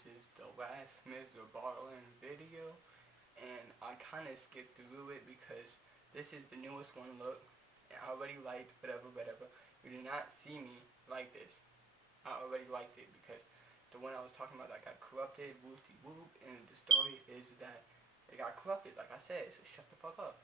this is the last Mr. Bottling video, and I kind of skipped through it because this is the newest one. Look, I already liked whatever. You did not see me like this. I already liked it because the one I was talking about that got corrupted, whoop-de-whoop, and the story is that it got corrupted, like I said, so shut the fuck up.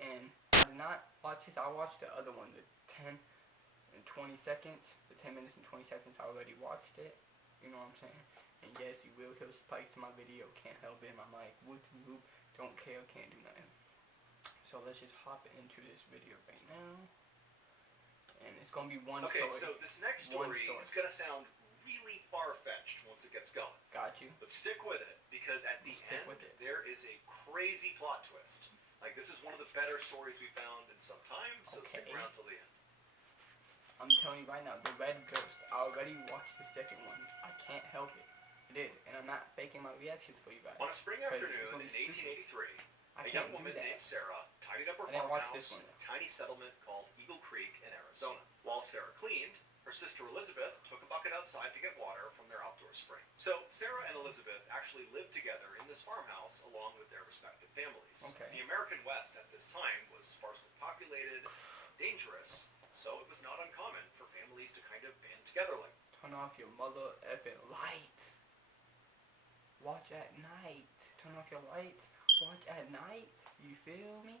And I did not watch this. I watched the other one, the 10 and 20 seconds, the 10 minutes and 20 seconds. I already watched it. You know what I'm saying? And yes, you will hear spikes in my video. Can't help it. My mic, whoop-de-whoop, don't care, can't do nothing. So let's just hop into this video right now. And it's going to be one story. Okay, so this next story is going to sound really far-fetched once it gets going. Got you. But stick with it, because at the end, there is a crazy plot twist. Like, this is one of the better stories we found in some time, so stick around till the end. I'm telling you right now, the Red Ghost, I already watched the second one. I can't help it. I did, and I'm not faking my reactions for you guys. On a spring afternoon in 1883, a young woman named Sarah tidied up her farmhouse in a tiny settlement called Eagle Creek in Arizona. While Sarah cleaned, her sister Elizabeth took a bucket outside to get water from their outdoor spring. So Sarah and Elizabeth actually lived together in this farmhouse along with their respective families. The American West at this time was sparsely populated, dangerous, so it was not uncommon for families to kind of band together like that. Turn off your mother effing lights. Watch at night. Turn off your lights. Watch at night. You feel me?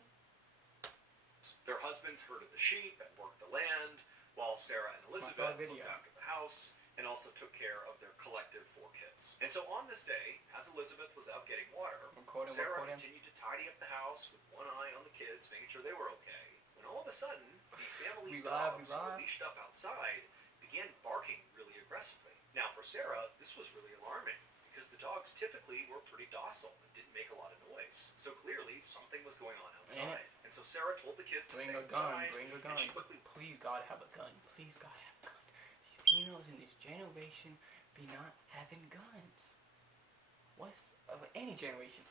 Their husbands herded the sheep and worked the land, while Sarah and Elizabeth looked after the house and also took care of their collective 4 kids. And so on this day, as Elizabeth was out getting water, Sarah continued to tidy up the house with one eye on the kids, making sure they were okay, when all of a sudden, the family's dogs who were leashed up outside began barking really aggressively. Now, for Sarah, this was really alarming, because the dogs typically were pretty docile and didn't make a lot of noise. So clearly, something was going on outside. And so Sarah told the kids to stay inside, and she quickly... Please, God, have a gun. Please, God, have a gun. These females in this generation be not having guns. What's... any generation.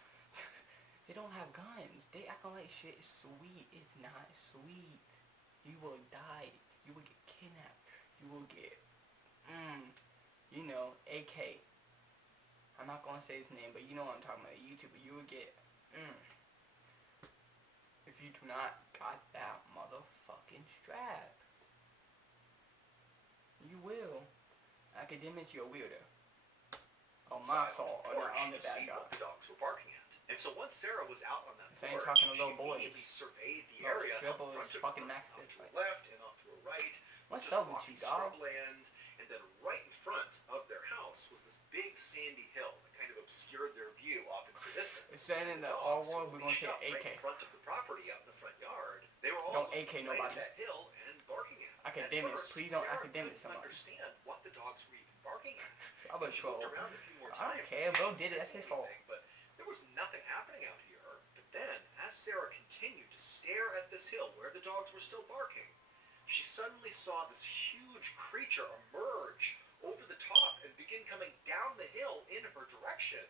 They don't have guns. They acting like shit is sweet. It's not sweet. You will die. You will get kidnapped. You will get... you know, AK. I'm not gonna say his name, but you know what I'm talking about. A YouTuber. You will get... if you do not got that motherfucking strap. You will. Academics, you're a weirdo. Oh, my fault. I'm the bad guy. What the dogs were barking at. And so once Sarah was out on that porch, she immediately surveyed the area out in front of her, off to her left and off to her right. What's up with you, dog? Scrubland, and then right in front of their house was this big sandy hill that kind of obscured their view off into the distance. It's saying in the all world we're gonna take AK. Right in front of the property out in the front yard. They were all don't AK nobody. That hill and barking at. Academics, please don't academic somebody. Understand what the dogs were even barking at. I would troll. Around a few more times. I don't care. Bro did it. That's his fault. But there was nothing happening out here. But then, as Sarah continued to stare at this hill where the dogs were still barking, she suddenly saw this huge creature emerge over the top and begin coming down the hill in her direction.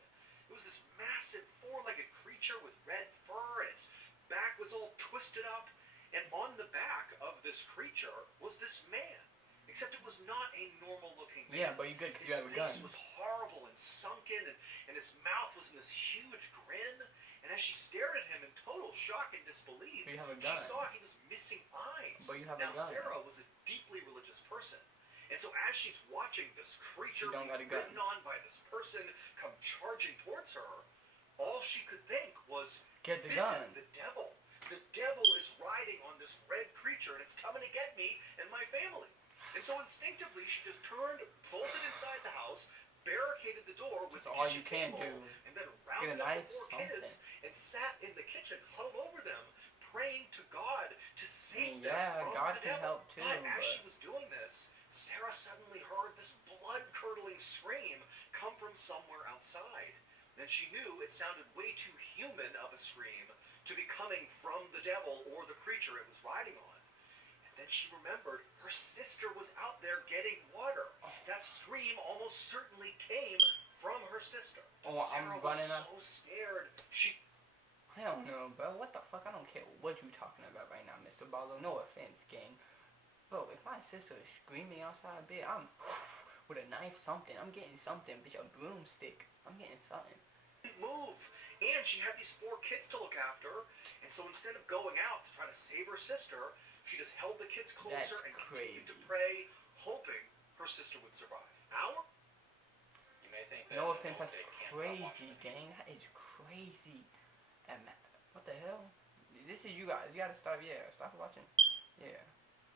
It was this massive 4-legged creature with red fur, and its back was all twisted up. And on the back of this creature was this man. Except it was not a normal-looking man. Yeah, but you good because you have a gun. His face was horrible and sunken, and his mouth was in this huge grin. And as she stared at him in total shock and disbelief, she saw he was missing eyes. But you have now, a gun. Sarah was a deeply religious person. And so as she's watching this creature being ridden on by this person come charging towards her, all she could think was, this is the devil. The devil is riding on this red creature, and it's coming to get me and my family. And so instinctively, she just turned, bolted inside the house, barricaded the door with the kitchen table, and then rounded up the 4 kids and sat in the kitchen, huddled over them, praying to God to save them from God the can devil. help too, but as she was doing this, Sarah suddenly heard this blood-curdling scream come from somewhere outside. And she knew it sounded way too human of a scream to be coming from the devil or the creature it was riding on. And then she remembered her sister was out there getting water. That scream almost certainly came from her sister. But Sarah was so scared, she... Hell no, bro. What the fuck? I don't care what you talking about right now, Mr. Barlow. No offense, gang. Bro, if my sister is screaming outside a bit, I'm... with a knife, something. I'm getting something, bitch, a broomstick. I'm getting something. Move, and she had these 4 kids to look after, and so instead of going out to try to save her sister, she just held the kids closer and continued to pray, hoping her sister would survive. Hour? You may think that No offense, they that's can't stop watching crazy, the TV. gang. That is crazy. What the hell? This is you guys. You gotta stop. Yeah, stop watching. Yeah.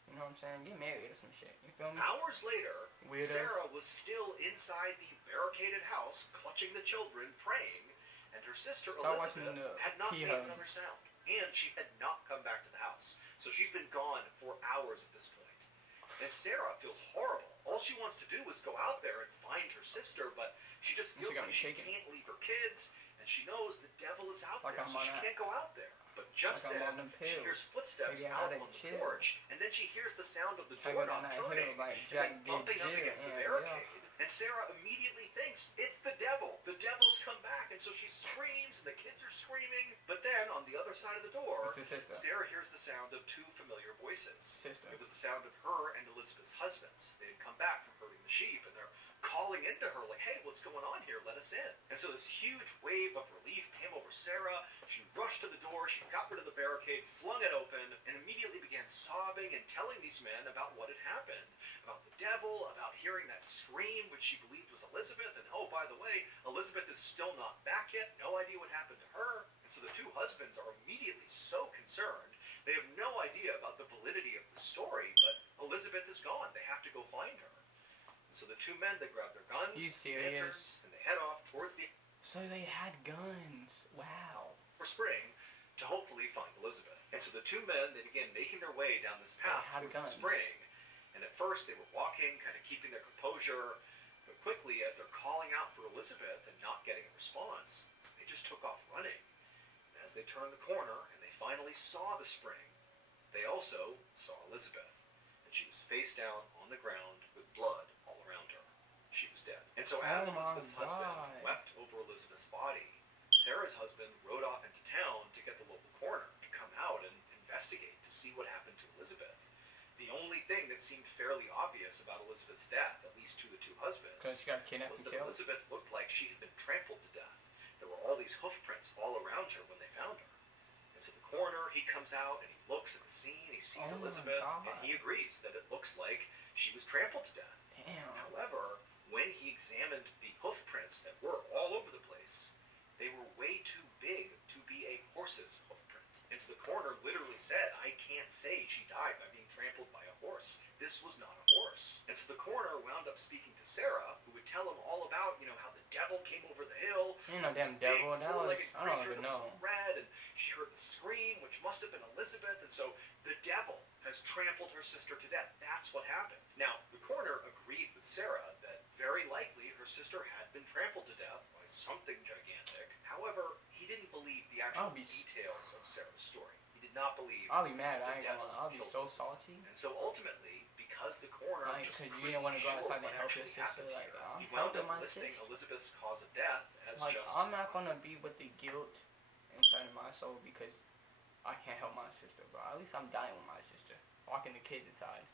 You know what I'm saying? Get married or some shit. You feel me? Hours later, Weirdos. Sarah was still inside the barricaded house, clutching the children, praying, and her sister Stop Elizabeth watching the had not made P-Hub. another sound. And she had not come back to the house. So she's been gone for hours at this point. And Sarah feels horrible. All she wants to do is go out there and find her sister, but she just feels like she can't leave her kids, and she knows the devil is out there, so she can't go out there. But just then, she hears footsteps out on the porch, and then she hears the sound of the doorknob turning, and then bumping up against the barricade. And Sarah immediately thinks, it's the devil. The devil's come back. And so she screams, and the kids are screaming. But then, on the other side of the door, Sarah hears the sound of 2 familiar voices. It was the sound of her and Elizabeth's husbands. They had come back from herding the sheep, and they're calling into her like, hey, what's going on here? Let us in. And so this huge wave of relief came over Sarah. She rushed to the door, she got rid of the barricade, flung it open, and immediately began sobbing and telling these men about what had happened. About the devil, about hearing that scream, which she believed was Elizabeth, and oh, by the way, Elizabeth is still not back yet, no idea what happened to her. And so the 2 husbands are immediately so concerned. They have no idea about the validity of the story, but Elizabeth is gone. They have to go find her. And so the 2 men, they grab their guns, lanterns, and they head off towards the... So they had guns. Wow. ...for spring to hopefully find Elizabeth. And so the 2 men, they begin making their way down this path towards the spring. And at first, they were walking, kind of keeping their composure. But quickly, as they're calling out for Elizabeth and not getting a response, they just took off running. And as they turned the corner and they finally saw the spring, they also saw Elizabeth. And she was face down on the ground with blood all around her. She was dead. And so as Elizabeth's husband wept over Elizabeth's body, Sarah's husband rode off into town to get the local coroner to come out and investigate to see what happened to Elizabeth. The only thing that seemed fairly obvious about Elizabeth's death, at least to the 2 husbands, was that Elizabeth looked like she had been trampled to death. There were all these hoof prints all around her when they found her. And so the coroner, he comes out and he looks at the scene, he sees Elizabeth, and he agrees that it looks like she was trampled to death. Damn. However, when he examined the hoof prints that were all over the place, they were way too big to be a horse's hoof print. And so the coroner literally said, I can't say she died by being trampled by a horse. This was not a horse. And so the coroner wound up speaking to Sarah, who would tell him all about, how the devil came over the hill. No damn devil. That was, I don't even know. Red, and she heard the scream, which must have been Elizabeth. And so the devil has trampled her sister to death. That's what happened. Now, the coroner agreed with Sarah that very likely her sister had been trampled to death by something gigantic. However, he didn't believe the actual details of Sarah's story. He did not believe I'll be mad. the I ain't devil gonna. I'll be killed so Elizabeth. salty. And so ultimately, because the coroner just you couldn't didn't want be to go sure outside what and help your actually sister. happened Like, here, I'm he wound helping up my listing sister. Elizabeth's cause of death as Like, just I'm not gonna be with the guilt inside of my soul because I can't help my sister, bro. At least I'm dying with my sister. Walking the kids inside.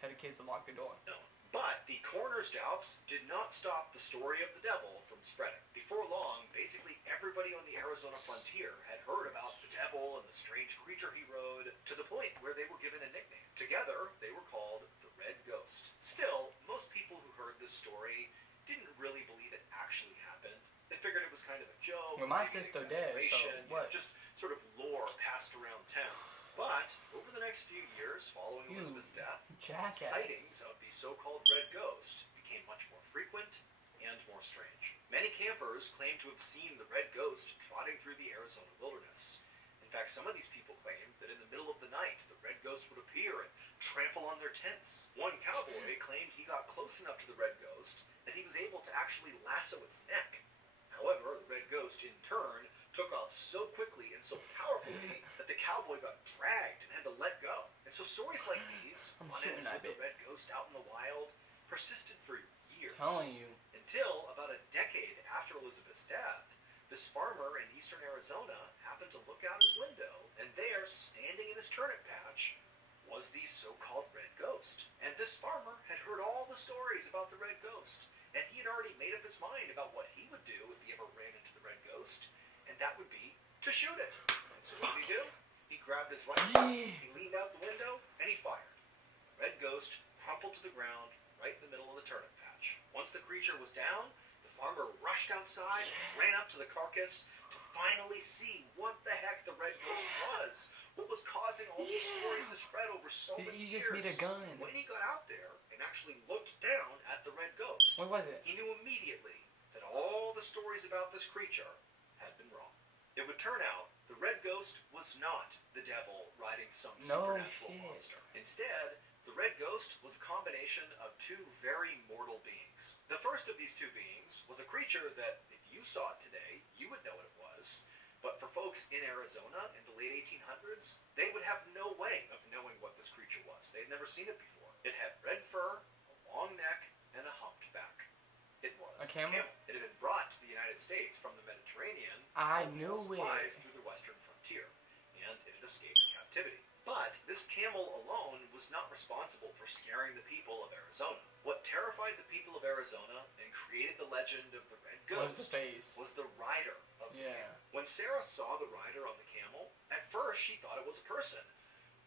Tell the kids to lock the door. no. But the coroner's doubts did not stop the story of the devil from spreading. Before long, basically everybody on the Arizona frontier had heard about the devil and the strange creature he rode, to the point where they were given a nickname. Together, they were called the Red Ghost. Still, most people who heard this story didn't really believe it actually happened. They figured it was kind of a joke, Well, my maybe an sister did, so exaggeration, what? just sort of lore passed around town. But over the next few years following Elizabeth's death, sightings of the so-called Red Ghost became much more frequent and more strange. Many campers claim to have seen the Red Ghost trotting through the Arizona wilderness. In fact, some of these people claim that in the middle of the night, the Red Ghost would appear and trample on their tents. One cowboy claimed he got close enough to the Red Ghost that he was able to actually lasso its neck. However, the Red Ghost, in turn, took off so quickly and so powerfully that the cowboy got dragged and had to let go. And so stories like these, run-ins with the Red Ghost out in the wild, persisted for years. Telling you. Until about a decade after Elizabeth's death, this farmer in eastern Arizona happened to look out his window, and there, standing in his turnip patch, was the so-called red ghost. And this farmer had heard all the stories about the red ghost, and he had already made up his mind about what he would do if he ever ran into the red ghost, and that would be to shoot it. And so what did he do? He grabbed his rifle, he leaned out the window, and he fired. The red ghost crumpled to the ground right in the middle of the turnip patch. Once the creature was down, the farmer rushed outside and ran up to the carcass to finally see what the heck the red ghost was. What was causing all these stories to spread over so many years? He just made a gun. When he got out there and actually looked down at the red ghost, what was it? He knew immediately that all the stories about this creature had been wrong. It would turn out the red ghost was not the devil riding some supernatural monster. Instead, the red ghost was a combination of two very mortal beings. The first of these two beings was a creature that, if you saw it today, you would know what it was. But for folks in Arizona in the late 1800s, they would have no way of knowing what this creature was. They'd never seen it before. It had red fur, a long neck, and a humped back. It was a camel. It had been brought to the United States from the Mediterranean supplies through the western frontier, and it had escaped captivity. But this camel alone was not responsible for scaring the people of Arizona. What terrified the people of Arizona and created the legend of the red ghost was the rider of the camel. When Sarah saw the rider on the camel, at first she thought it was a person.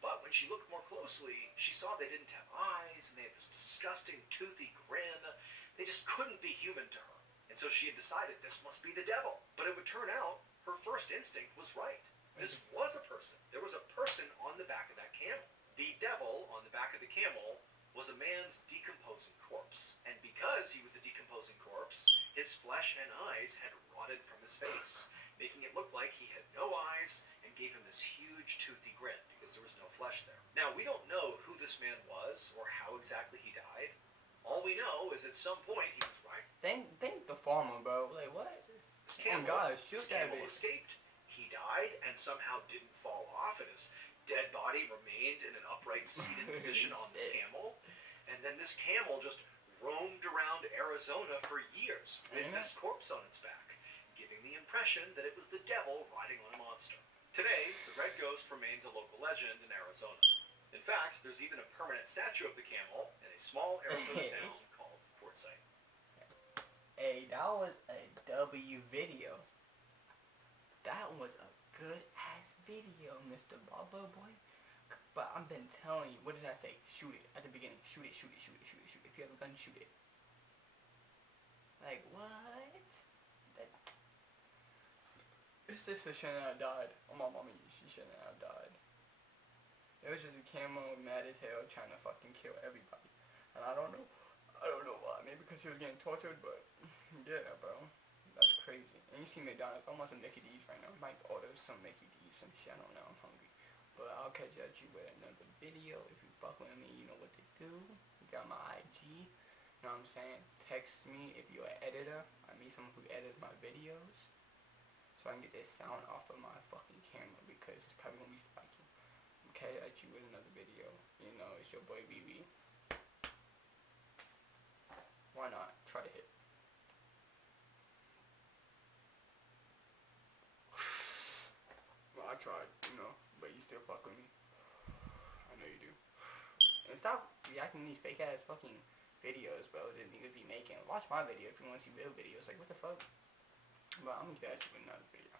But when she looked more closely, she saw they didn't have eyes, and they had this disgusting, toothy grin. They just couldn't be human to her. And so she had decided this must be the devil. But it would turn out her first instinct was right. This was a person. There was a person on the back of that camel. The devil on the back of the camel was a man's decomposing corpse. And because he was a decomposing corpse, his flesh and eyes had rotted from his face, making it look like he had no eyes and gave him this huge toothy grin because there was no flesh there. Now, we don't know who this man was or how exactly he died. All we know is at some point he was right. Thank the farmer, bro. Like, what? This camel, this camel escaped. He died and somehow didn't fall off, and his dead body remained in an upright seated position on this camel. And then this camel just roamed around Arizona for years with this corpse on its back, giving the impression that it was the devil riding on a monster. Today, the red ghost remains a local legend in Arizona. In fact, there's even a permanent statue of the camel in a small Arizona town called Quartzsite. Hey, that was a W video. That was a good-ass video, Mr. Barber Boy. But I've been telling you, what did I say? Shoot it at the beginning. Shoot it, shoot it, shoot it, shoot it, shoot it. If you have a gun, shoot it. Like, what? This sister shouldn't have died. Oh, my mommy, she shouldn't have died. It was just a camel mad as hell trying to fucking kill everybody. And I don't know why. Maybe because he was getting tortured, but yeah, bro. That's crazy. And you see McDonald's, I want some Mickey D's right now. I might order some Mickey D's, some shit. I don't know, I'm hungry. But I'll catch you with another video. If you fuck with me, you know what to do. You got my IG. You know what I'm saying? Text me if you're an editor. I need someone who edits my videos. So I can get this sound off of my fucking camera because it's probably gonna be spiky. Okay, I'll catch you with another video. You know, it's your boy BB. Why not? Try to hit. Well, I tried, you know, but you still fuck with me. I know you do. And stop reacting to these fake ass fucking videos, bro, that niggas be making. Watch my video if you want to see real videos. Like, what the fuck? But I'm gonna catch you with another video.